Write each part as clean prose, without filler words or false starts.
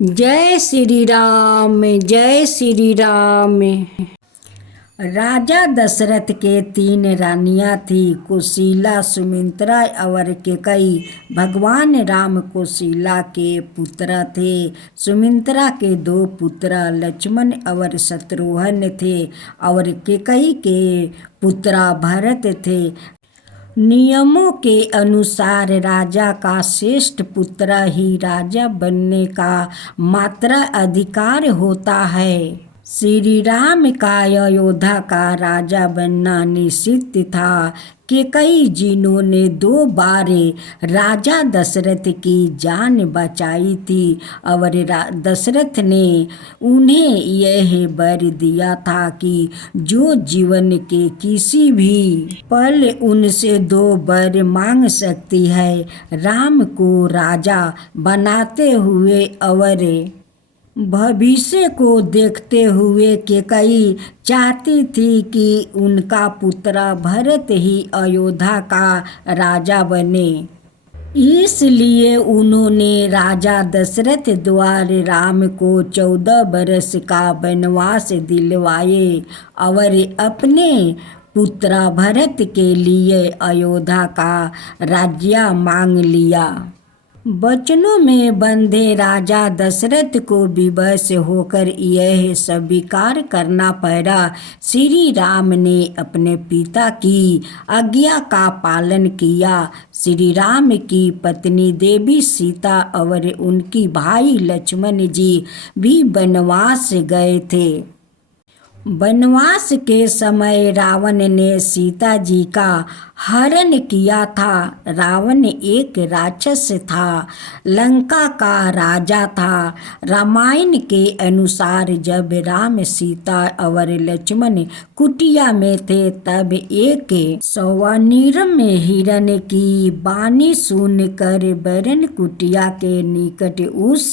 जय श्री राम, जय श्री राम। राजा दशरथ के 3 रानियां थी, कुशीला, सुमित्रा और कैकेयी। भगवान राम कुशीला के पुत्र थे। सुमित्रा के 2 पुत्र लक्ष्मण और शत्रुघ्न थे और कैकेयी के पुत्र भरत थे। नियमों के अनुसार राजा का श्रेष्ठ पुत्र ही राजा बनने का मात्र अधिकार होता है। श्री राम का अयोध्या का राजा बनना निश्चित था। कैकेयी जिन्होंने 2 बार राजा दशरथ की जान बचाई थी और दशरथ ने उन्हें यह वर दिया था कि जो जीवन के किसी भी पल उनसे 2 वर मांग सकती है, राम को राजा बनाते हुए और भविष्य को देखते हुए कैकेयी चाहती थी कि उनका पुत्र भरत ही अयोध्या का राजा बने। इसलिए उन्होंने राजा दशरथ द्वारा राम को 14 वर्ष का वनवास दिलवाए और अपने पुत्र भरत के लिए अयोध्या का राज्य मांग लिया। वचनों में बंधे राजा दशरथ को विवश होकर यह स्वीकार करना पड़ा। श्री राम ने अपने पिता की आज्ञा का पालन किया। श्री राम की पत्नी देवी सीता और उनकी भाई लक्ष्मण जी भी वनवास गए थे। वनवास के समय रावण ने सीता जी का हरण किया था। रावण एक राक्षस था, लंका का राजा था। रामायण के अनुसार जब राम, सीता और लक्ष्मण कुटिया में थे, तब एक स्वनिर्म हिरण की वाणी सुनकर बरन कुटिया के निकट उस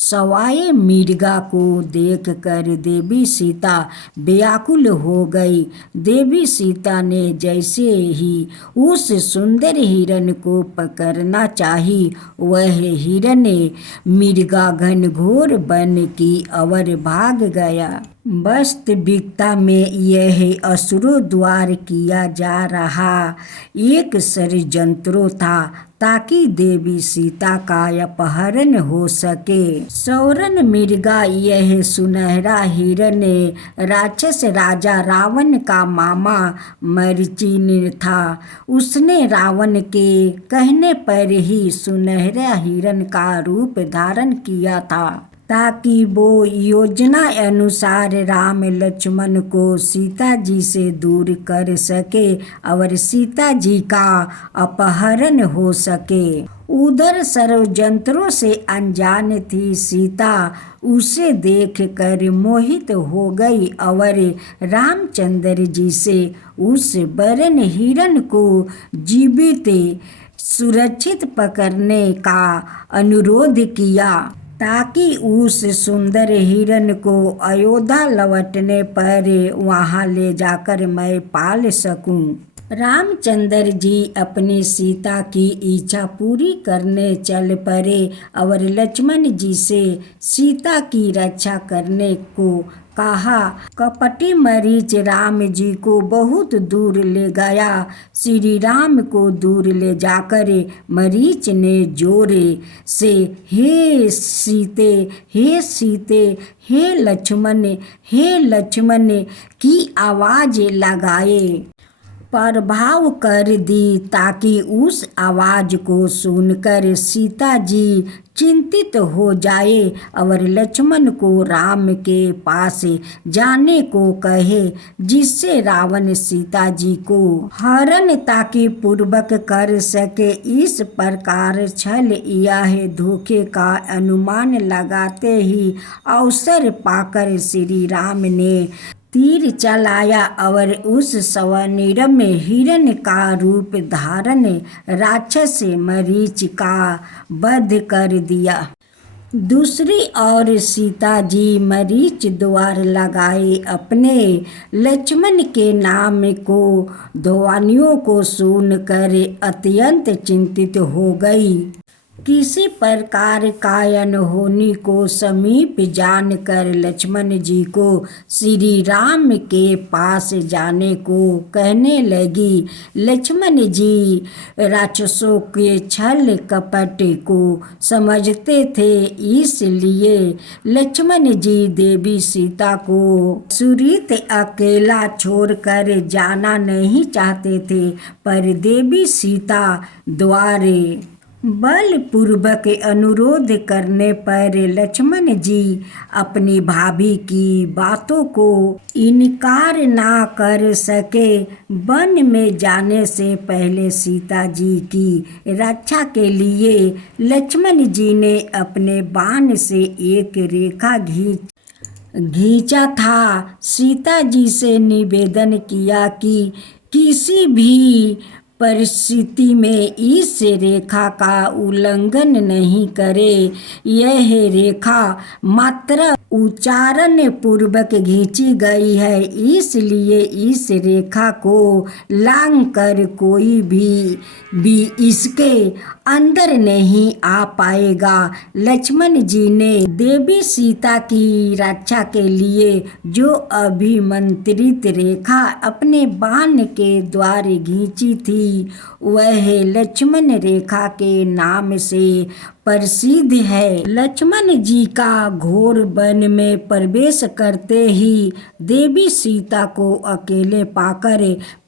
सवाए मृगा को देखकर देवी सीता व्याकुल हो गई। देवी सीता ने जैसे ही उस सुंदर हिरण को पकड़ना चाही, वह हिरण मृगा घनघोर वन की ओर भाग गया। वास्तविकता में यह असुरों द्वारा किया जा रहा एक षड्यंत्र था ताकि देवी सीता का अपहरण हो सके। सौरन मृगा यह सुनहरा हिरण राक्षस राजा रावण का मामा मरीचि था। उसने रावण के कहने पर ही सुनहरा हिरण का रूप धारण किया था ताकि वो योजना अनुसार राम लक्ष्मण को सीता जी से दूर कर सके और सीता जी का अपहरण हो सके। उधर षड्यंत्रों से अनजान थी सीता उसे देखकर मोहित हो गई और रामचंद्र जी से उस बरन हिरण को जीवित सुरक्षित पकड़ने का अनुरोध किया ताकि उस सुंदर हिरण को अयोध्या लौटने पर वहां ले जाकर मैं पाल सकूं। रामचंद्र जी अपनी सीता की इच्छा पूरी करने चल पड़े और लक्ष्मण जी से सीता की रक्षा करने को कहा। कपटी मरीच राम जी को बहुत दूर ले गया। श्री राम को दूर ले जाकर मरीच ने जोरे से हे सीते, हे सीते, हे लक्ष्मण की आवाज लगाए प्रभाव कर दी ताकि उस आवाज को सुनकर सीता जी चिंतित हो जाए और लक्ष्मण को राम के पास जाने को कहे, जिससे रावण सीता जी को हरण ताकि पूर्वक कर सके। इस प्रकार छल या धोखे का अनुमान लगाते ही अवसर पाकर श्री राम ने तीर चलाया और उस स्वनिर्म हिरण का रूप धारण राक्षस मरीच का वध कर दिया। दूसरी ओर सीता जी मरीच द्वारा लगाए अपने लक्ष्मण के नाम को ध्वनियों को सुनकर अत्यंत चिंतित हो गई। किसी प्रकार का अनहोनी को समीप जानकर लक्ष्मण जी को श्री राम के पास जाने को कहने लगी। लक्ष्मण जी राक्षसों के छल कपट को समझते थे, इसलिए लक्ष्मण जी देवी सीता को सुरत अकेला छोड़कर जाना नहीं चाहते थे, पर देवी सीता द्वारे बलपूर्वक अनुरोध करने पर लक्ष्मण जी अपनी भाभी की बातों को इनकार ना कर सके। वन में जाने से पहले सीता जी की रक्षा के लिए लक्ष्मण जी ने अपने बाण से एक रेखा खींचा था। सीता जी से निवेदन किया कि किसी भी परिस्थिति में इस रेखा का उल्लंघन नहीं करे। यह रेखा मात्र उच्चारण पूर्वक खींची गई है, इसलिए इस रेखा को लांघकर कोई भी इसके अंदर नहीं आ पाएगा। लक्ष्मण जी ने देवी सीता की रक्षा के लिए जो अभिमंत्रित रेखा अपने बाण के द्वारा खींची थी, वह लक्ष्मण रेखा के नाम से प्रसिद्ध है। लक्ष्मण जी का घोर वन में प्रवेश करते ही देवी सीता को अकेले पाकर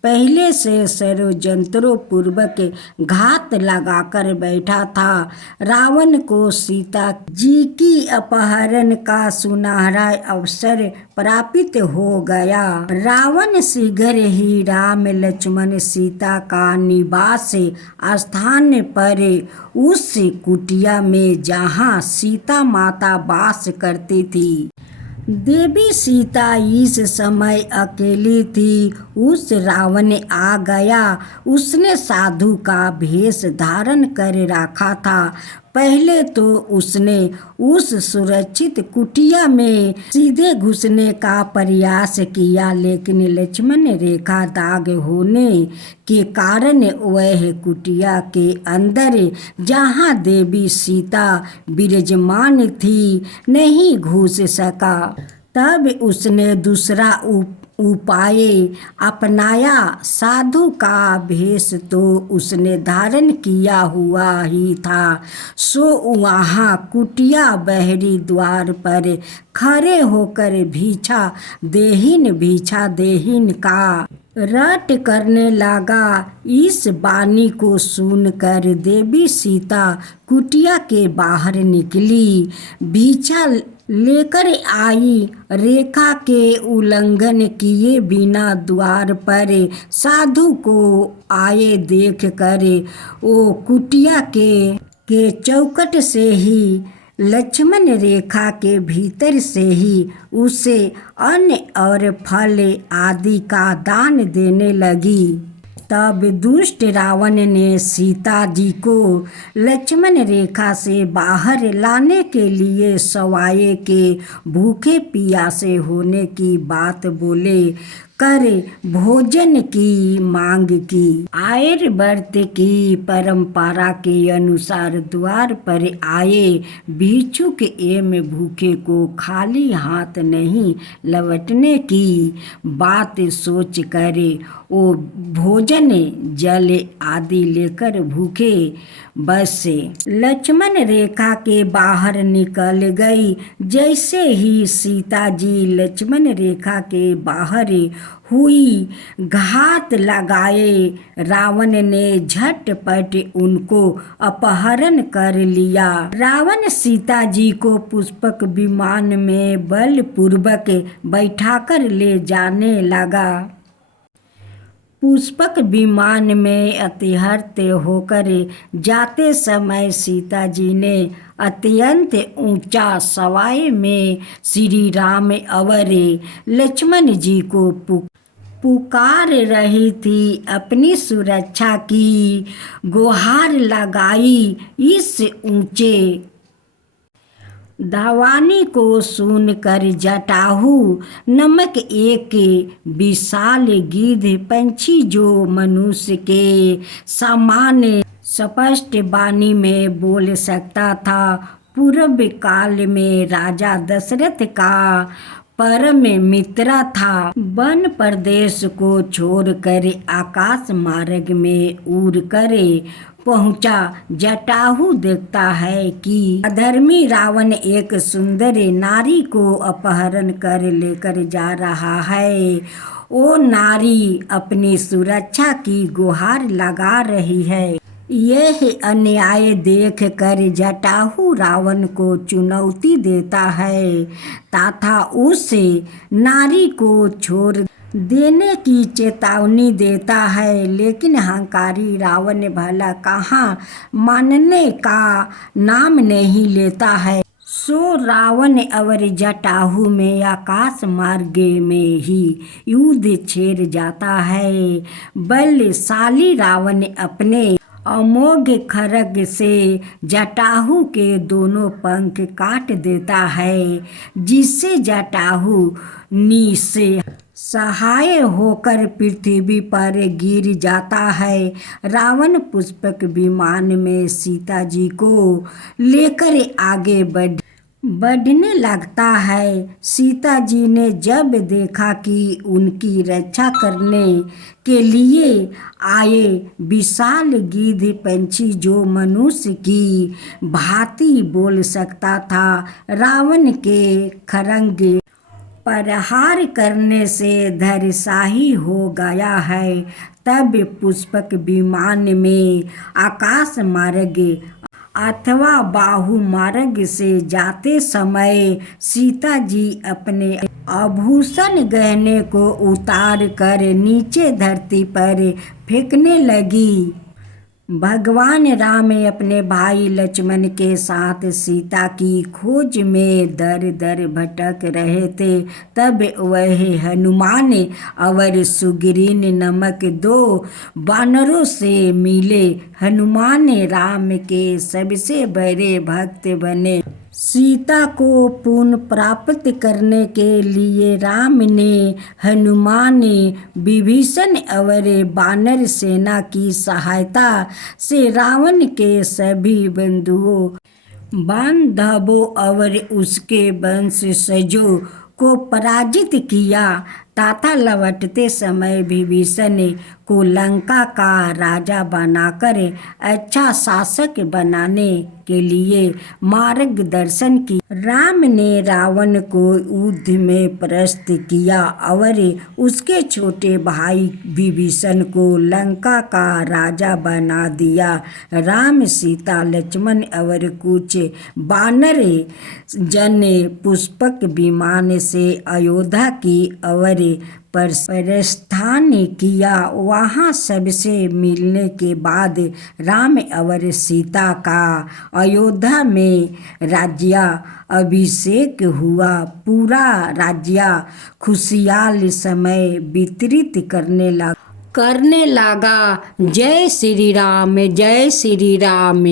पहले से षड्यंत्रों पूर्वक घात लगाकर बैठा था। रावण को सीता जी की अपहरण का सुनहरा अवसर प्राप्त हो गया। रावण शीघ्र ही राम लक्ष्मण सीता का निवास स्थान पर उस कुटिया में जहाँ सीता माता वास करती थी। देवी सीता इस समय अकेली थी। उस रावण आ गया। उसने साधु का भेष धारण कर रखा था। पहले तो उसने उस सुरक्षित कुटिया में सीधे घुसने का प्रयास किया, लेकिन लक्ष्मण रेखा दाग होने के कारण वह कुटिया के अंदर जहाँ देवी सीता विराजमान थी नहीं घुस सका। तब उसने दूसरा उपाय अपनाया। साधु का भेष तो उसने धारण किया हुआ ही था, सो वहाँ कुटिया बहरी द्वार पर खड़े होकर भिक्षा देहिन का रट करने लगा। इस वाणी को सुनकर देवी सीता कुटिया के बाहर निकली। भिक्षा लेकर आई। रेखा के उल्लंघन किए बिना द्वार पर साधु को आए देख कर वो कुटिया के चौखट से ही लक्ष्मण रेखा के भीतर से ही उसे अन्न और फल आदि का दान देने लगी। तब दुष्ट रावण ने सीता जी को लक्ष्मण रेखा से बाहर लाने के लिए सवाए के भूखे प्यासे होने की बात बोले कर भोजन की मांग की। आर्यवर्त की परंपरा के अनुसार द्वार पर आए भिक्षुक एवं भूखे को खाली हाथ नहीं लौटने की बात सोच कर वो भोजन जल आदि लेकर भूखे बसे लक्ष्मण रेखा के बाहर निकल गई। जैसे ही सीता जी लक्ष्मण रेखा के बाहर हुई, घात लगाए रावण ने झटपट उनको अपहरण कर लिया। रावण सीता जी को पुष्पक विमान में बलपूर्वक बैठाकर ले जाने लगा। पुष्पक विमान में अतिहर्त होकर जाते समय सीता जी ने अत्यंत ऊंचा सवाए में श्री राम और लक्ष्मण जी को पुकार रही थी। अपनी सुरक्षा की गुहार लगाई। इस ऊंचे धावानी को सुनकर जटाहू नमक एक विशाल गिद्ध पंछी जो मनुष्य के सामान्य स्पष्ट वाणी में बोल सकता था। पूर्व काल में राजा दशरथ का परम मित्र था। वन प्रदेश को छोड़कर आकाश मार्ग में उड़ कर पहुंचा। जटाहू देखता है कि अधर्मी रावण एक सुंदर नारी को अपहरण कर लेकर जा रहा है। वो नारी अपनी सुरक्षा की गुहार लगा रही है। यह अन्याय देख कर जटाहू रावण को चुनौती देता है तथा उस नारी को छोड़ देने की चेतावनी देता है, लेकिन अहंकारी रावण भला कहाँ मानने का नाम नहीं लेता है। सो रावण और जटाहू में आकाश मार्ग में ही युद्ध छेड़ जाता है। बलशाली रावण अपने अमोघ खड्ग से जटाहू के दोनों पंख काट देता है, जिससे जटाहू निस्सहाय होकर पृथ्वी पर गिर जाता है। रावण पुष्पक विमान में सीता जी को लेकर आगे बढ़ने लगता है। सीता जी ने जब देखा कि उनकी रक्षा करने के लिए आए विशाल गिद्ध पंछी जो मनुष्य की भांति बोल सकता था, रावण के खड्ग प्रहार करने से धराशायी हो गया है, तब पुष्पक विमान में आकाश मार्ग अथवा बाहु मार्ग से जाते समय सीता जी अपने आभूषण गहने को उतार कर नीचे धरती पर फेंकने लगी। भगवान राम अपने भाई लक्ष्मण के साथ सीता की खोज में दर दर भटक रहे थे। तब वह हनुमान और सुग्रीव नामक दो वानरों से मिले। हनुमान राम के सबसे बड़े भक्त बने। सीता को पुनः प्राप्त करने के लिए राम ने हनुमान, विभीषण और वानर सेना की सहायता से रावण के सभी बांधवों और उसके वंशजों को पराजित किया तथा लौटते समय विभीषण को लंका का राजा बनाकर अच्छा शासक बनाने के लिए मार्गदर्शन किया। राम ने रावण को युद्ध में परास्त किया और उसके छोटे भाई विभीषण को लंका का राजा बना दिया। राम, सीता, लक्ष्मण और कुछ वानर जन पुष्पक विमान से अयोध्या की ओर प्रस्थान किया। वहाँ सबसे मिलने के बाद राम और सीता का अयोध्या में राज्याभिषेक हुआ। पूरा राज्य खुशहाल समय व्यतीत करने लगा। जय श्री राम, जय श्री राम।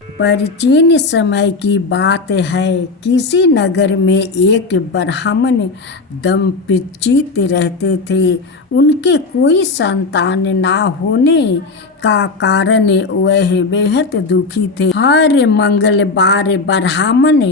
प्राचीन समय की बात है। किसी नगर में एक ब्राह्मण दंपति रहते थे। उनके कोई संतान ना होने का कारण वह बेहद दुखी थे। हर मंगलवार ब्राह्मण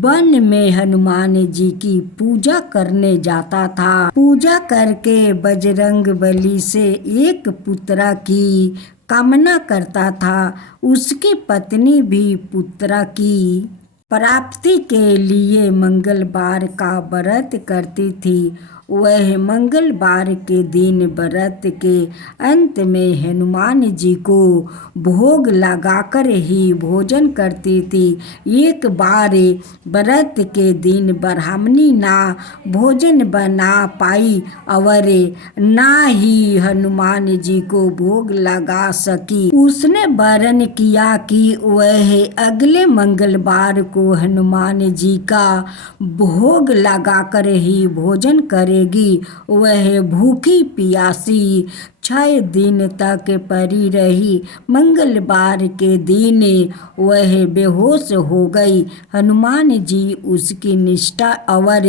वन में हनुमान जी की पूजा करने जाता था। पूजा करके बजरंगबली से एक पुत्र की कामना करता था। उसकी पत्नी भी पुत्र की प्राप्ति के लिए मंगलवार का व्रत करती थी। वह मंगलवार के दिन व्रत के अंत में हनुमान जी को भोग लगाकर ही भोजन करती थी। एक बार व्रत के दिन ब्राह्मणी ना भोजन बना पाई और ना ही हनुमान जी को भोग लगा सकी। उसने वरण किया कि वह अगले मंगलवार को हनुमान जी का भोग लगाकर ही भोजन करेगी। वह भूखी प्यासी 6 दिन तक पड़ी रही। मंगलवार के दिन वह बेहोश हो गई। हनुमान जी उसकी निष्ठा और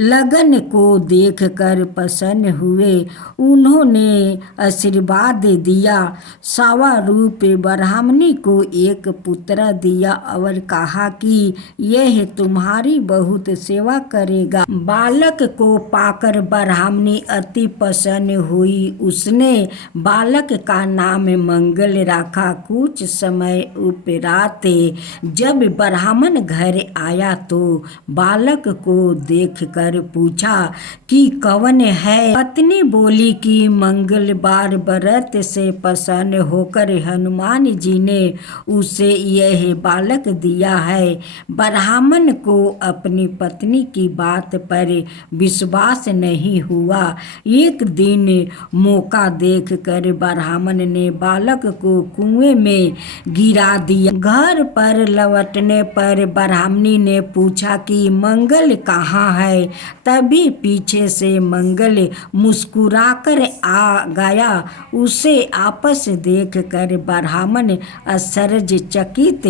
लगन को देखकर प्रसन्न हुए। उन्होंने आशीर्वाद दिया। 1.25 रुपये ब्राह्मणी को एक पुत्र दिया और कहा कि यह तुम्हारी बहुत सेवा करेगा। बालक को पाकर ब्राह्मणी अति प्रसन्न हुई। उसने बालक का नाम मंगल रखा। कुछ समय उपरांत जब ब्राह्मण घर आया तो बालक को देखकर पूछा कि कौन है। पत्नी बोली कि मंगलवार व्रत से प्रसन्न होकर हनुमान जी ने उसे यह बालक दिया है। ब्राह्मण को अपनी पत्नी की बात पर विश्वास नहीं हुआ। एक दिन मौका देखकर ब्राह्मण ने बालक को कुएं में गिरा दिया। घर पर लौटने पर ब्राह्मणी ने पूछा कि मंगल कहाँ है। तभी पीछे से मंगल मुस्कुराकर आ गया। उसे आपस देखकर ब्राह्मण आश्चर्यचकित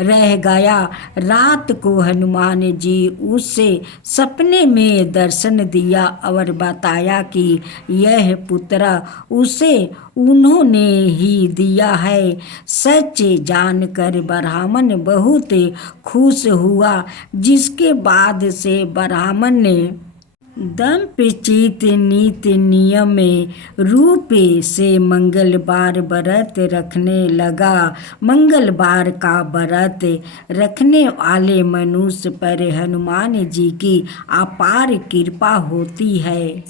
रह गया। रात को हनुमान जी उसे सपने में दर्शन दिया और बताया कि यह पुत्र उसे उन्होंने ही दिया है। सच जानकर ब्राह्मण बहुत खुश हुआ। जिसके बाद से ब्राह्मण ने दंपचित नीति नियम रूप से मंगलवार व्रत रखने लगा। मंगलवार का व्रत रखने वाले मनुष्य पर हनुमान जी की अपार कृपा होती है।